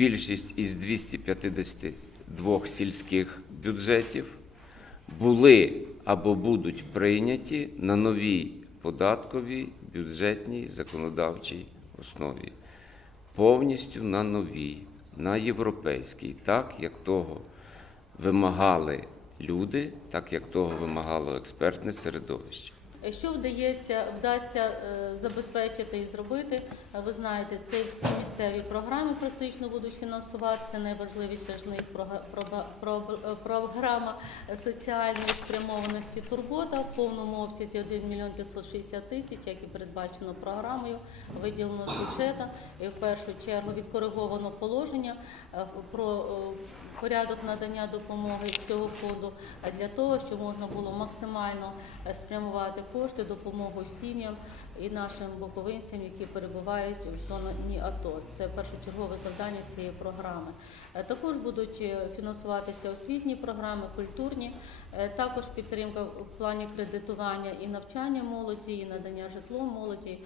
більшість із 252 сільських бюджетів були або будуть прийняті на новій податковій бюджетній законодавчій основі. Повністю на новій, на європейській, так як того вимагали люди, так як того вимагало експертне середовище. Що вдається, вдасться е, забезпечити і зробити? Е, Ви знаєте, це всі місцеві програми практично будуть фінансуватися. Найважливіша ж них про- програма соціальної спрямованості турбота в повному обсязі 1 мільйон 560 тисяч, як і передбачено програмою, виділено з бюджету. І в першу чергу відкориговано положення е, про е, порядок надання допомоги з цього фонду для того, щоб можна було максимально е, спрямувати кошти, допомогу сім'ям і нашим буковинцям, які перебувають у зоні АТО. Це першочергове завдання цієї програми. Е, Також будуть е, фінансуватися освітні програми, культурні, Е, також підтримка в плані кредитування і навчання молоді, і надання житлом молоді.